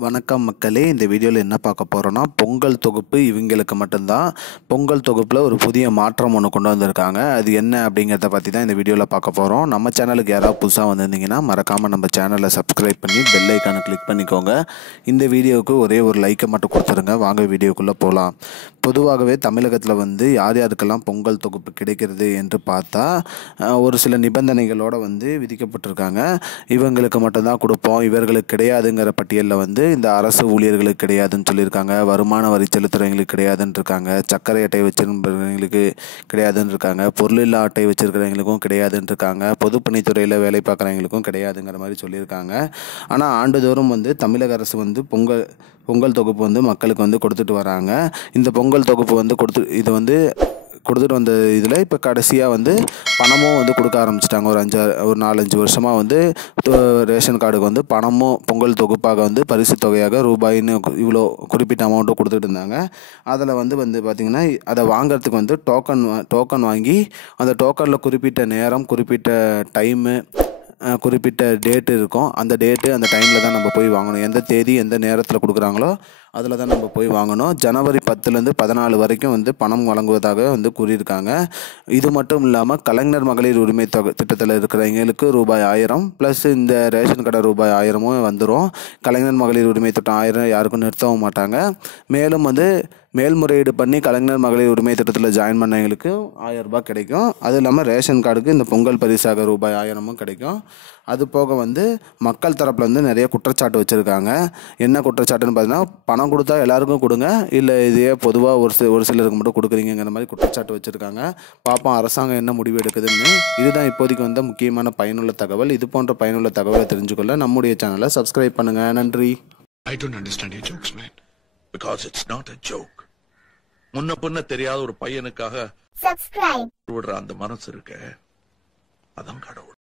வணக்கம் மக்களே, இந்த வீடியோவில் என்ன பார்க்க போகிறோன்னா பொங்கல் தொகுப்பு இவங்களுக்கு மட்டும்தான். பொங்கல் தொகுப்பில் ஒரு புதிய மாற்றம் ஒன்று கொண்டு வந்திருக்காங்க. அது என்ன அப்படிங்கிறத பற்றி தான் இந்த வீடியோவில் பார்க்க போகிறோம். நம்ம சேனலுக்கு யாராவது புதுசாக வந்திருந்தீங்கன்னா மறக்காமல் நம்ம சேனலை சப்ஸ்கிரைப் பண்ணி பெல் ஐக்கானை கிளிக் பண்ணிக்கோங்க. இந்த வீடியோவுக்கு ஒரே ஒரு லைக்கை மட்டும் கொடுத்துருங்க. வாங்க வீடியோக்குள்ளே போகலாம். பொதுவாகவே தமிழகத்தில் யார் யாருக்கெல்லாம் பொங்கல் தொகுப்பு கிடைக்கிறது என்று பார்த்தா ஒரு சில நிபந்தனைகளோடு விதிக்கப்பட்டிருக்காங்க. இவங்களுக்கு மட்டும்தான் கொடுப்போம், இவர்களுக்கு கிடையாதுங்கிற பட்டியலில் இந்த அரசு ஊழியர்களுக்கு கிடையாதுன்னு சொல்லியிருக்காங்க. வருமான வரி செலுத்துகிறவங்களுக்கு கிடையாதுன்னு இருக்காங்க. சர்க்கரை அட்டை வச்சிருக்கிறவங்களுக்கு கிடையாதுன்னு இருக்காங்க. பொருளில்லா அட்டை வச்சிருக்கிறவங்களுக்கும் கிடையாதுன்னு இருக்காங்க. பொதுப்பணித்துறையில் வேலை பார்க்குறவங்களுக்கும் கிடையாதுங்கிற மாதிரி சொல்லியிருக்காங்க. ஆனால் ஆண்டுதோறும் தமிழக அரசு பொங்கல் தொகுப்பு மக்களுக்கு கொடுத்துட்டு வராங்க. இந்த பொங்கல் தொகுப்பு கொடுத்துட்டு வந்த இதில் இப்போ கடைசியாக பணமும் கொடுக்க ஆரம்பிச்சிட்டாங்க. ஒரு 4-5 வருஷமாக ரேஷன் கார்டுக்கு பணமும் பொங்கல் தொகுப்பாக பரிசு தொகையாக ரூபாயின்னு இவ்வளோ குறிப்பிட்ட அமௌண்ட்டு கொடுத்துட்டு இருந்தாங்க. அதில் பார்த்திங்கன்னா அதை வாங்கிறதுக்கு டோக்கன் வாங்கி அந்த டோக்கனில் குறிப்பிட்ட நேரம், குறிப்பிட்ட டைமு, குறிப்பிட்ட டேட்டு இருக்கும். அந்த டேட்டு அந்த டைமில் தான் நம்ம போய் வாங்கணும். எந்த தேதி எந்த நேரத்தில் கொடுக்குறாங்களோ அதில் தான் நம்ம போய் வாங்கணும். ஜனவரி 10லேருந்து 14 வரைக்கும் பணம் வழங்குவதாக கூறியிருக்காங்க. இது மட்டும் இல்லாமல் கலைஞர் மகளிர் உரிமை தொகை திட்டத்தில் இருக்கிறவங்களுக்கு ரூபாய் 1000 ப்ளஸ் இந்த ரேஷன் கடை ரூபாய் 1000 வந்துடும். கலைஞர் மகளிர் உரிமை திட்டம் 1000 யாருக்கும் நிறுத்தவும் மாட்டாங்க. மேலும் மேல்முறையீடு பண்ணி கலைஞர் மகளிர் உரிமை திட்டத்தில் ஜாயின் பண்ணவங்களுக்கு 1000 ரூபாய் கிடைக்கும். அது இல்லாமல் ரேஷன் கார்டுக்கு இந்த பொங்கல் பரிசாக ரூபாய் 1000 கிடைக்கும். அது போக மக்கள் தரப்பில் நிறைய குற்றச்சாட்டு வச்சுருக்காங்க. என்ன குற்றச்சாட்டுன்னு பார்த்தீங்கன்னா, பணம் கொடுத்தா எல்லாருக்கும் கொடுங்க, இல்லை இதே பொதுவாக ஒரு சிலருக்கு மட்டும் கொடுக்குறீங்கிற மாதிரி குற்றச்சாட்டு வச்சுருக்காங்க. பார்ப்போம் அரசாங்கம் என்ன முடிவு எடுக்குதுன்னு. இதுதான் இப்போதைக்கு முக்கியமான பயனுள்ள தகவல். இது போன்ற பயனுள்ள தகவலை தெரிஞ்சுக்கொள்ள நம்முடைய சேனலை சப்ஸ்கிரைப் பண்ணுங்கள். நன்றி. I don't understand your jokes, man. Because it's not a joke. முன்ன பின்ன தெரியாத ஒரு பையனுக்காக விடுற அந்த மனசு இருக்க, அதான் கடவுள்.